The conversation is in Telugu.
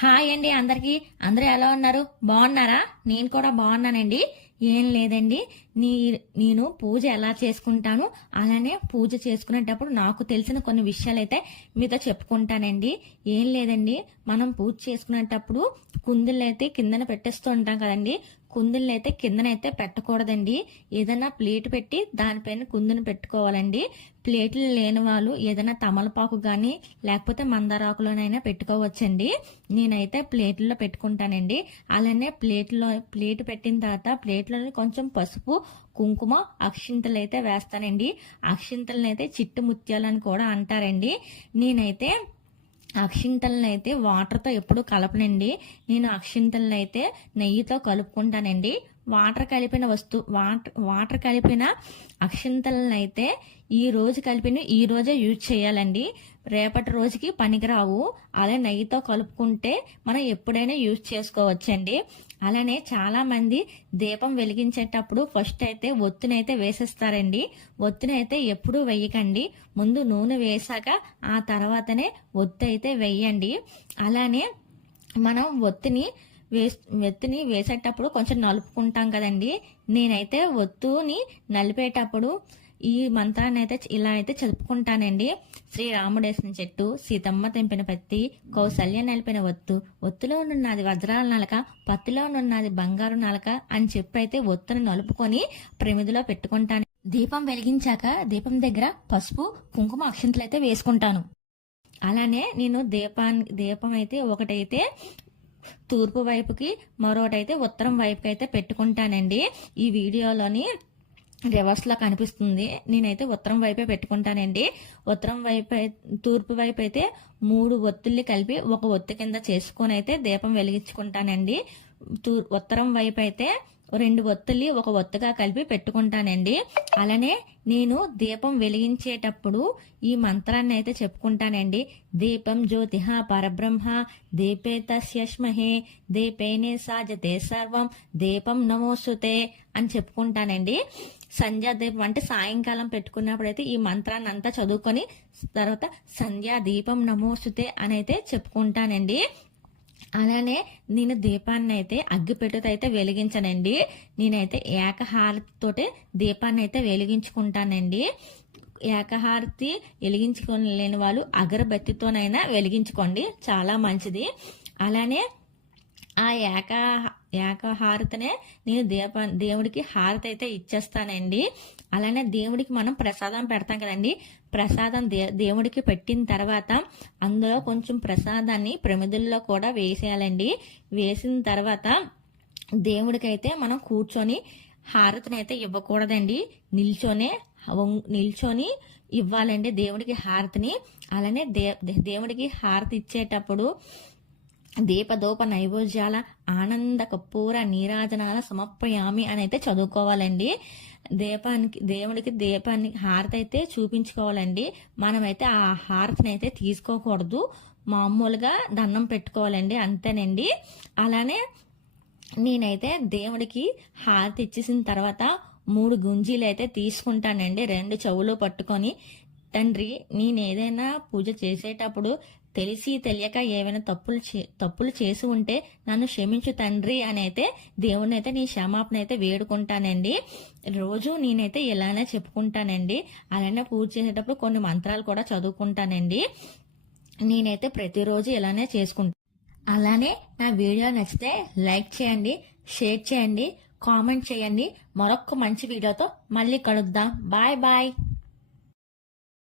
హాయ్ అండి అందరికీ. అందరూ ఎలా ఉన్నారు? బాగున్నారా? నేను కూడా బాగున్నానండి. ఏం లేదండి. నీ నేను పూజ ఎలా చేసుకుంటాను అలానే పూజ చేసుకునేటప్పుడు నాకు తెలిసిన కొన్ని విషయాలు అయితే మీతో చెప్పుకుంటానండి. ఏం లేదండి. మనం పూజ చేసుకునేటప్పుడు కుందులు అయితే కిందన పెట్టేస్తూ ఉంటాం కదండి. కుందులు అయితే కిందనైతే పెట్టకూడదండి. ఏదైనా ప్లేట్ పెట్టి దానిపైన కుందును పెట్టుకోవాలండి. ప్లేట్లు లేని వాళ్ళు ఏదైనా తమలపాకు కానీ లేకపోతే మందారాకులోనైనా పెట్టుకోవచ్చండి. నేనైతే ప్లేట్లో పెట్టుకుంటానండి. అలానే ప్లేట్లో ప్లేట్ పెట్టిన తర్వాత ప్లేట్లో కొంచెం పసుపు కుంకుమ అక్షింతలు అయితే వేస్తానండి. అక్షింతలను అయితే చిట్టు ముత్యాలని కూడా అంటారండి. నేనైతే అక్షింతలను అయితే వాటర్తో ఎప్పుడు కలపనండి. నేను అక్షింతలను అయితే నెయ్యితో కలుపుకుంటానండి. వాటర్ కలిపిన వస్తు వాటర్ వాటర్ కలిపిన అక్షింతలను అయితే ఈ రోజు కలిపిన ఈ రోజే యూజ్ చేయాలండి. రేపటి రోజుకి పనికిరావు. అలా నెయ్యితో కలుపుకుంటే మనం ఎప్పుడైనా యూజ్ చేసుకోవచ్చండి. అలానే చాలామంది దీపం వెలిగించేటప్పుడు ఫస్ట్ అయితే ఒత్తునైతే వేసేస్తారండి. ఒత్తునైతే ఎప్పుడూ వెయ్యకండి ముందు నూనె వేసాక ఆ తర్వాతనే ఒత్తు అయితే వెయ్యండి అలానే మనం ఒత్తిని వేస్ మెత్తుని వేసేటప్పుడు కొంచెం నలుపుకుంటాం కదండి. నేనైతే ఒత్తుని నలిపేటప్పుడు ఈ మంత్రాన్ని అయితే ఇలా అయితే చదువుకుంటానండి. శ్రీరాముడేసిన చెట్టు సీతమ్మ తెంపిన పత్తి కౌసల్య నలిపిన ఒత్తు ఒత్తులో నున్నది వజ్రాల నలక పత్తిలో నున్నది బంగారు నలక అని చెప్పి అయితే ఒత్తును నలుపుకొని ప్రమిదిలో పెట్టుకుంటాను. దీపం వెలిగించాక దీపం దగ్గర పసుపు కుంకుమ అక్షంతలు అయితే వేసుకుంటాను. అలానే నేను దీపాన్ని దీపం అయితే ఒకటైతే తూర్పు వైపుకి మరొకటైతే ఉత్తరం వైపుకి అయితే పెట్టుకుంటానండి. ఈ వీడియోలోని రివర్స్లో కనిపిస్తుంది. నేనైతే ఉత్తరం వైపే పెట్టుకుంటానండి. ఉత్తరం వైపు తూర్పు వైపు అయితే మూడు ఒత్తుల్ని కలిపి ఒక ఒత్తు కింద చేసుకొని అయితే దీపం వెలిగించుకుంటానండి. తూ ఉత్తరం వైపు అయితే రెండు ఒత్తుల్ని ఒక ఒత్తుగా కలిపి పెట్టుకుంటానండి. అలానే నేను దీపం వెలిగించేటప్పుడు ఈ మంత్రాన్ని అయితే చెప్పుకుంటానండి. దీపం జ్యోతిహ పరబ్రహ్మ దీపే తస్యష్మహే దీపేనే సాజతే సర్వం దీపం నమోసుతే అని చెప్పుకుంటానండి. సంధ్యా దీపం అంటే సాయంకాలం పెట్టుకున్నప్పుడైతే ఈ మంత్రాన్ని అంతా చదువుకొని తర్వాత సంధ్యా దీపం నమోసుతే అని అయితే చెప్పుకుంటానండి. అలానే నేను దీపాన్ని అయితే అగ్గిపెట్టుతో అయితే వెలిగించనండి. నేనైతే ఏకహారతితోటే దీపాన్ని అయితే వెలిగించుకుంటానండి. ఏకహారతి వెలిగించుకోలేని వాళ్ళు అగరబత్తితోనైనా వెలిగించుకోండి. చాలా మంచిది. అలానే ఆ ఏక ఏకహారతనే నేను దీప దేవుడికి హారతి అయితే ఇచ్చేస్తానండి. అలానే దేవుడికి మనం ప్రసాదం పెడతాం కదండి. ప్రసాదం దే దేవుడికి పెట్టిన తర్వాత అందులో కొంచెం ప్రసాదాన్ని ప్రమిదుల్లో కూడా వేసేయాలండి. వేసిన తర్వాత దేవుడికైతే మనం కూర్చొని హారతిని అయితే ఇవ్వకూడదండి. నిల్చొనే నిల్చొని ఇవ్వాలండి దేవుడికి హారతిని. అలానే దే దేవుడికి హారతి ఇచ్చేటప్పుడు దీపదోప నైవేద్యాల ఆనంద కపూర నీరాజనాల సమర్పయామి అని అయితే చదువుకోవాలండి. దీపానికి దేవుడికి దీపాన్ని హారతి అయితే చూపించుకోవాలండి. మనమైతే ఆ హారతిని అయితే తీసుకోకూడదు. మామూలుగా దండం పెట్టుకోవాలండి అంతేనండి. అలానే నేనైతే దేవుడికి హారతి ఇచ్చేసిన తర్వాత మూడు గుంజీలు అయితే తీసుకుంటానండి. రెండు చెవులు పట్టుకొని. తండ్రి నేను ఏదైనా పూజ చేసేటప్పుడు తెలిసి తెలియక ఏమైనా తప్పులు చే- తప్పులు చేసి ఉంటే నన్ను క్షమించు తండ్రి అని అయితే దేవుడిని అయితే నీ క్షమాపణ అయితే వేడుకుంటానండి. రోజు నేనైతే ఇలానే చెప్పుకుంటానండి. అలానే పూజ చేసేటప్పుడు కొన్ని మంత్రాలు కూడా చదువుకుంటానండి. నేనైతే ప్రతిరోజు ఇలానే చేసుకుంటాను అలానే నా వీడియో నచ్చితే లైక్ చేయండి షేర్ చేయండి కామెంట్ చేయండి. మరొక మంచి వీడియోతో మళ్ళీ కలుద్దాం. Bye bye.